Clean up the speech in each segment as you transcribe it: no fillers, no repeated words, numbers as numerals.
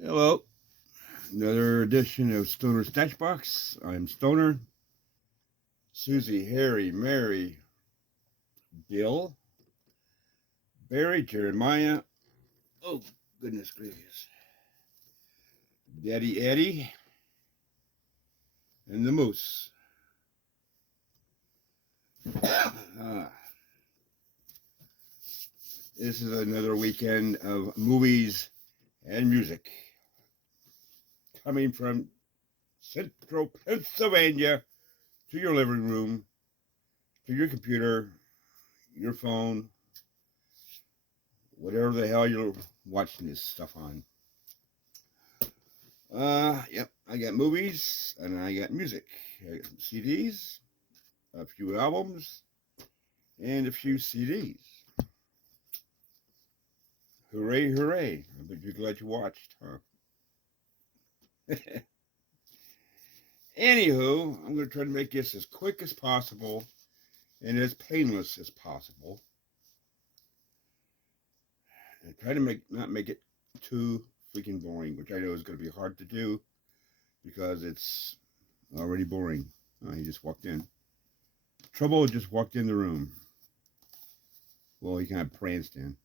Hello, another edition of Stoner Snatchbox. I'm Stoner. Susie, Harry, Mary, Bill, Barry, Jeremiah. Oh, goodness gracious. Daddy Eddie, and the Moose. Ah, this is another weekend of movies and music coming from central Pennsylvania to your living room, to your computer, your phone, whatever the hell you're watching this stuff on. Yep, I got movies and I got music. I got some CDs, a few albums, and a few CDs. Hooray, hooray. I bet you're glad you watched, huh? Anywho, I'm going to try to make this as quick as possible and as painless as possible. And try to not make it too freaking boring, which I know is going to be hard to do because it's already boring. He just walked in. Trouble just walked in the room. Well, he kind of pranced in.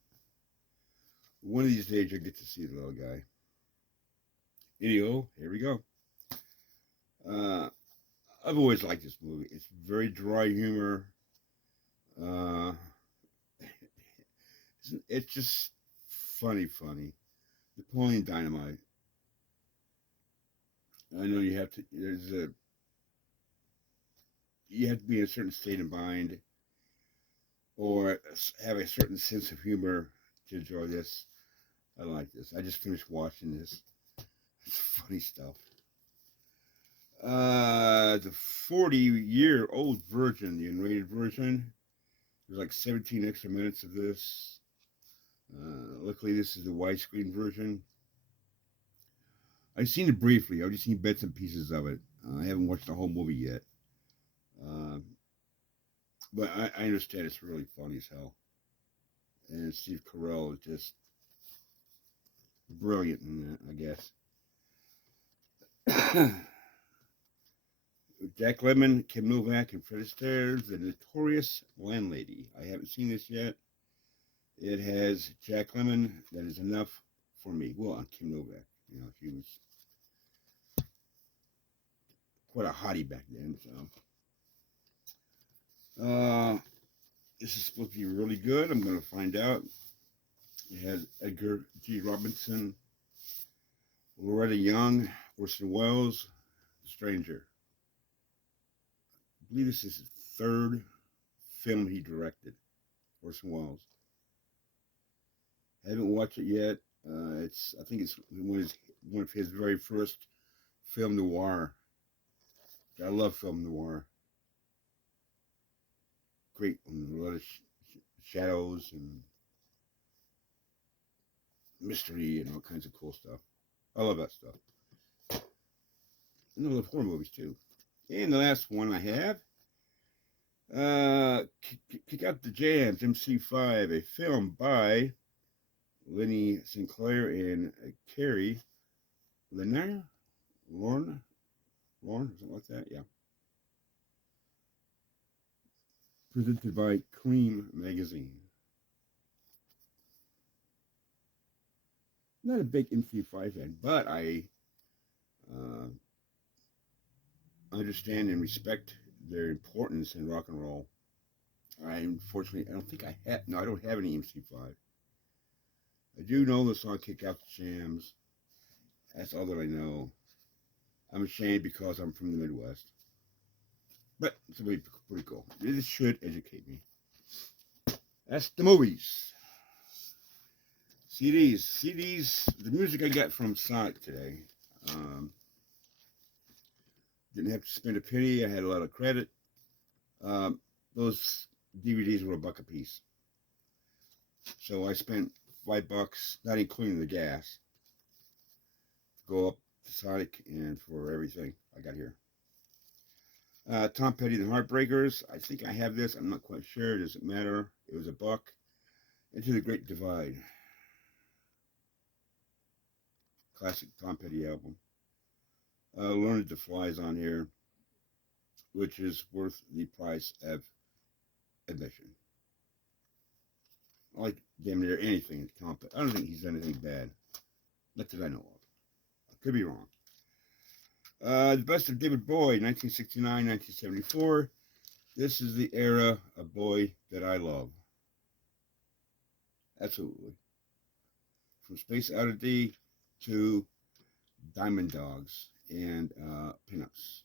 One of these days you'll get to see the little guy. Anyhow, here we go. I've always liked this movie. It's very dry humor. It's just funny. Napoleon Dynamite. I know you have to. You have to be in a certain state of mind, or have a certain sense of humor to enjoy this. I like this. I just finished watching this. It's funny stuff. The 40-year-old version, the unrated version. There's like 17 extra minutes of this. Luckily, this is the widescreen version. I've seen it briefly. I've just seen bits and pieces of it. I haven't watched the whole movie yet. But I understand it's really funny as hell. And Steve Carell is just brilliant in that, I guess. Jack Lemmon, Kim Novak, and Fred Astaire, The Notorious Landlady. I haven't seen this yet. It has Jack Lemmon. That is enough for me. Well, on Kim Novak. You know, she was quite a hottie back then. So, this is supposed to be really good. I'm going to find out. It has Edgar G. Robinson, Loretta Young, Orson Welles, The Stranger. I believe this is his third film he directed, Orson Welles. I haven't watched it yet. I think it's one of his very first film noir. I love film noir. Great, a lot of shadows and mystery and all kinds of cool stuff. I love that stuff. And I love horror movies too. And the last one I have, Kick Out the Jams, MC5, a film by Lenny Sinclair and Carrie Lorne, something like that, yeah. Presented by Cream Magazine. Not a big MC5 fan, but I understand and respect their importance in rock and roll. Unfortunately, I don't have any MC5. I do know the song Kick Out the Jams. That's all that I know. I'm ashamed because I'm from the Midwest. But it's pretty cool. This should educate me. That's the movies. CDs. The music I got from Sonic today. Didn't have to spend a penny. I had a lot of credit. Those DVDs were $1 a piece. So I spent $5, not including the gas, to go up to Sonic and for everything I got here. Tom Petty and the Heartbreakers. I think I have this. I'm not quite sure. It doesn't matter. It was $1. Into the Great Divide. classic Tom Petty album. Learned to Fly's on here, which is worth the price of admission. I like damn near anything Tom Petty. I don't think he's done anything bad. Not that I know of. I could be wrong. The Best of David Bowie, 1969, 1974. This is the era of Bowie that I love. Absolutely. From Space Oddity to Diamond Dogs and pinups.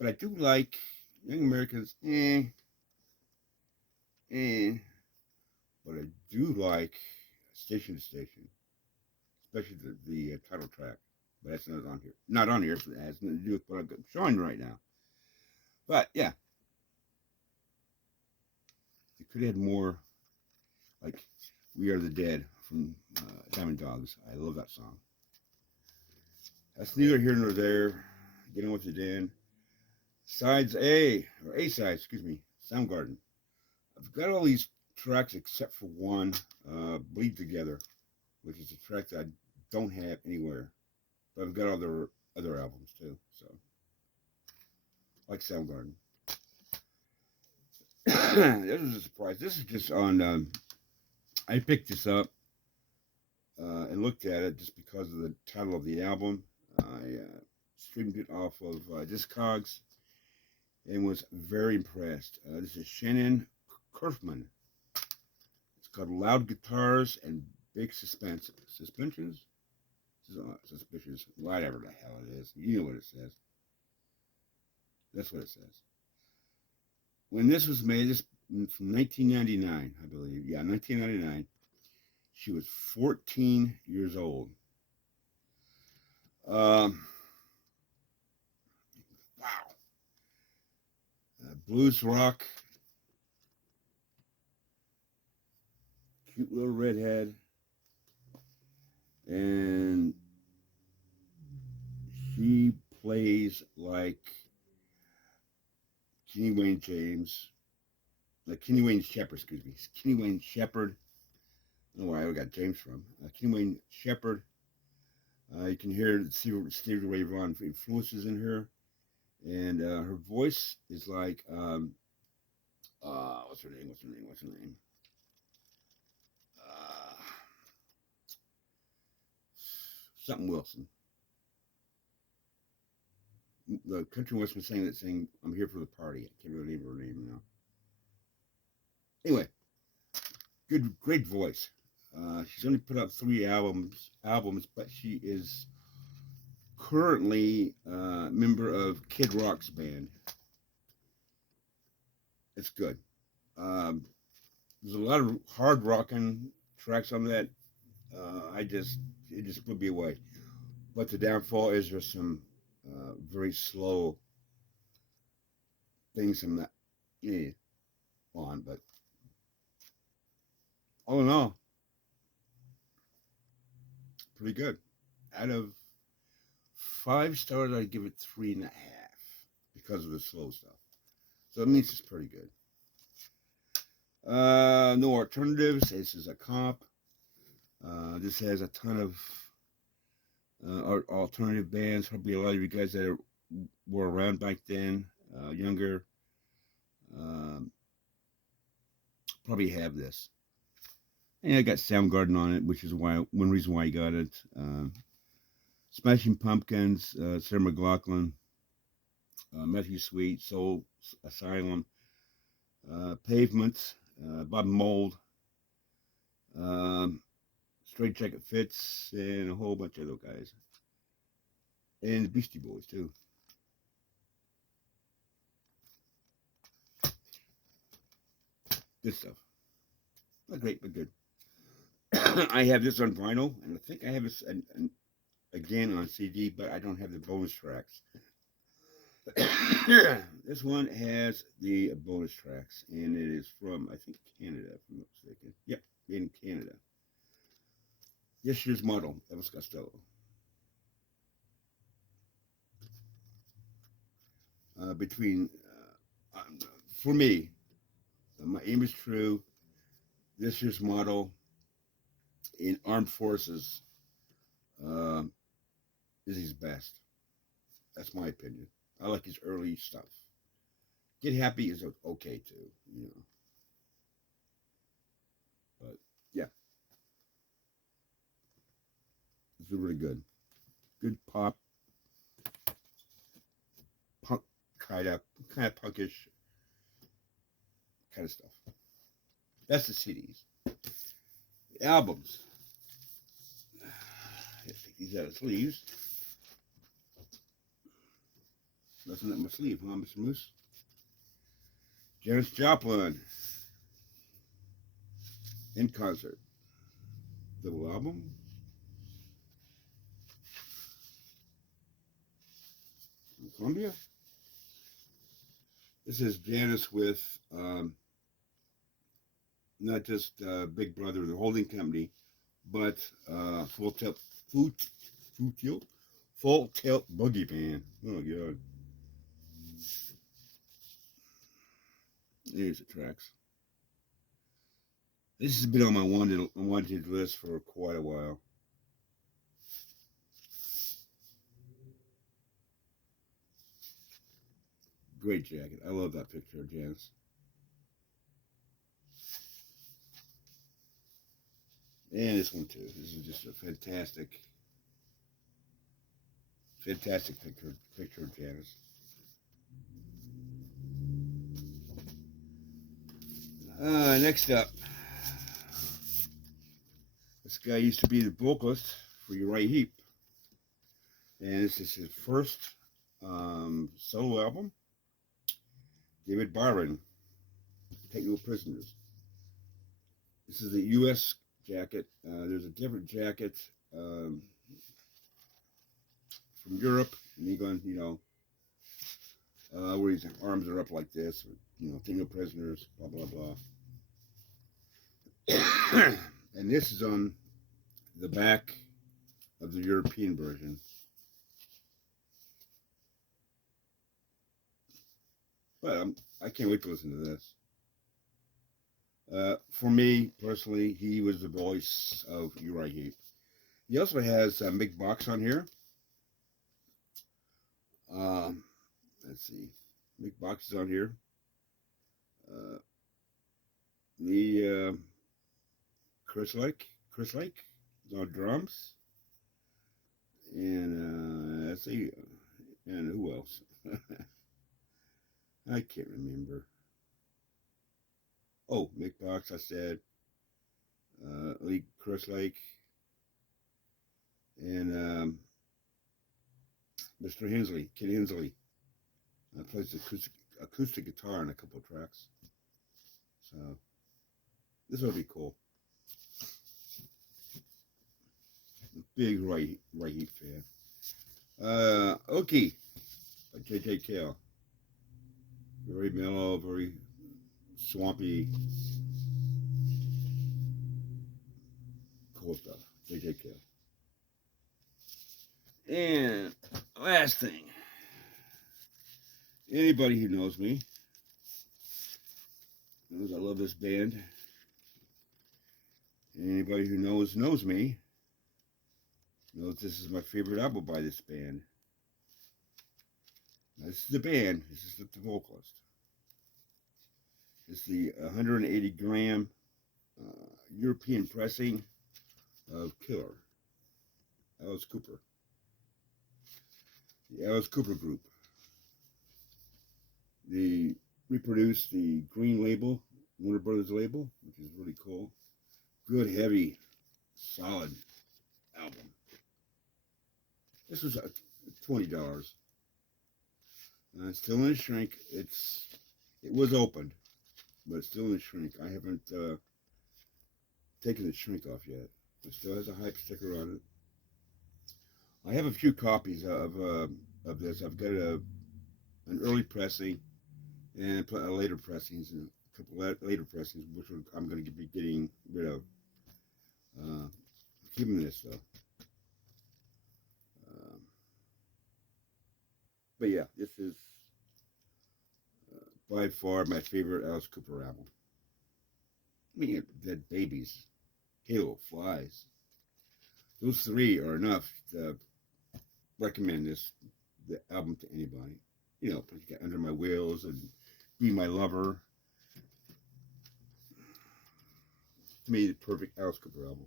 But I do like Young Americans, but I do like Station to Station, especially the title track. But that's not on here. Not on here, so it has nothing to do with what I'm showing right now. But yeah, they could have had more, like "We Are the Dead" from Diamond Dogs. I love that song. That's neither here nor there. Getting with it in. Sides A, or A sides, excuse me, Soundgarden. I've got all these tracks except for one, Bleed Together, which is a track that I don't have anywhere. But I've got other albums too, so like Soundgarden. This is a surprise. This is just on. I picked this up and looked at it just because of the title of the album. I streamed it off of Discogs and was very impressed. This is Shannon Kurfman. It's called Loud Guitars and Big Suspensions. Suspensions? Suspicious. Whatever the hell it is. You know what it says. That's what it says. When this was made, this from 1999, I believe. Yeah, 1999. She was 14 years old. Wow. Blues rock. Cute little redhead. And she plays like Kenny Wayne James. Like Kenny Wayne Shepherd, excuse me. Kenny Wayne Shepherd. I don't know where I got James from. Kenny Wayne Shepherd. You can hear Stevie Ray Vaughan influences in her. And her voice is like, what's her name? Something Wilson. The country western singer that sang "I'm Here for the Party." I can't remember her name now. Anyway, great voice. She's only put out 3 albums, but she is currently a member of Kid Rock's band. It's good. There's a lot of hard rocking tracks on that. It just blew me away. But the downfall is there's some very slow things I'm not on, but all in all, pretty good. Out of 5 stars, I'd give it 3.5 because of the slow stuff. So it means it's pretty good. No alternatives. This is a comp. This has a ton of alternative bands. Probably a lot of you guys that were around back then, younger, probably have this. And I got Soundgarden on it, which is one reason why I got it. Smashing Pumpkins, Sarah McLachlan, Matthew Sweet, Soul Asylum, Pavement, Bob Mould, Straight Jacket Fits, and a whole bunch of other guys. And the Beastie Boys, too. Good stuff. Not great, but good. I have this on vinyl, and I think I have this again on CD, but I don't have the bonus tracks. This one has the bonus tracks, and it is from, I think, Canada, if I'm not mistaken. Yep, made in Canada. This year's model, Elvis Costello. For me, my aim is true. This year's model in Armed Forces um, is his best. That's my opinion. I like his early stuff. Get Happy is okay too, you know. But yeah, it's really good. Good pop, punk, kind of punkish kind of stuff. That's the CDs. The albums. Let's take these out of sleeves. Nothing up my sleeve, huh, Mr. Moose? Janis Joplin in concert. Double album. From Columbia. This is Janis with not just Big Brother, the holding company, but Full Tilt Boogie Band. Oh god. Here's the tracks. This has been on my wanted list for quite a while. Great jacket. I love that picture of Janis. And this one too. This is just a fantastic picture of Janis. Next up, this guy used to be the vocalist for Uriah Heep, and this is his first solo album. David Byron, Take No Prisoners. This is the U.S. jacket. There's a different jacket from Europe and England, you know, where his arms are up like this, or, you know, Take No Prisoners, blah, blah, blah. And this is on the back of the European version. But I can't wait to listen to this. For me, personally, he was the voice of Uriah Heep. He also has Mick Box on here. Let's see. Mick Box is on here. Chris Lake is on drums. And let's see. And who else? I can't remember. Oh, Mick Box, I said. Chris Lake. And Mr. Hensley, Kid Hensley. Plays acoustic guitar on a couple of tracks. So, this will be cool. Big Uriah Heep fan. Okie by J.J. Cale. Very mellow, very swampy. Cool stuff. J.J. Cale. And last thing. Anybody who knows me knows I love this band. Anybody who knows me knows this is my favorite album by this band. Now, this is the band. This is the vocalist. It's the 180 gram European pressing of Killer. Alice Cooper. The Alice Cooper Group. They reproduced the Green label, Warner Brothers label, which is really cool. Good, heavy, solid album. This was $20. It's still in a shrink. It was opened, but it's still in a shrink. I haven't taken the shrink off yet. It still has a hype sticker on it. I have a few copies of this. I've got an early pressing and a later pressings, and a couple later pressings, which I'm going to be getting rid of. Keeping this though. But yeah, this is by far my favorite Alice Cooper album. I mean, Dead Babies, Halo, Flies, Those three are enough to recommend the album to anybody. You know, put it Under My Wheels and Be My Lover. To me, the perfect Alice Cooper album.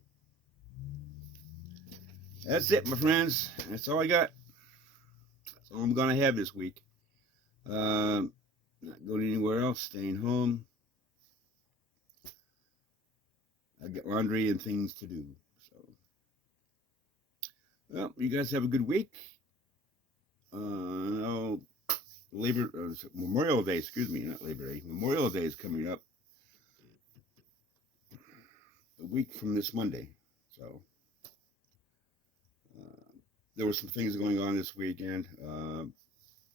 That's it, my friends. That's all I got. That's all I'm gonna have this week. Not going anywhere else. Staying home. I got laundry and things to do. So, well, you guys have a good week. Memorial Day, excuse me, not Labor Day. Memorial Day is coming up a week from this Monday. So, there were some things going on this weekend.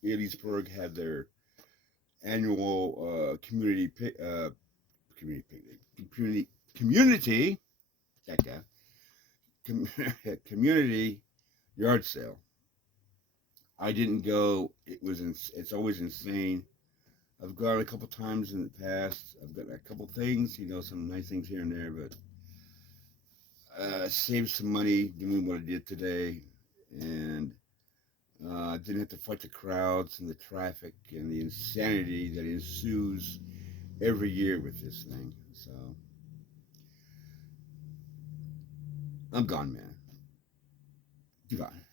Edisburg had their annual community yard sale. I didn't go. It's always insane. I've gone a couple times in the past. I've got a couple things, some nice things here and there, but saved some money doing what I did today, and didn't have to fight the crowds and the traffic and the insanity that ensues every year with this thing. So I'm gone, man. Goodbye.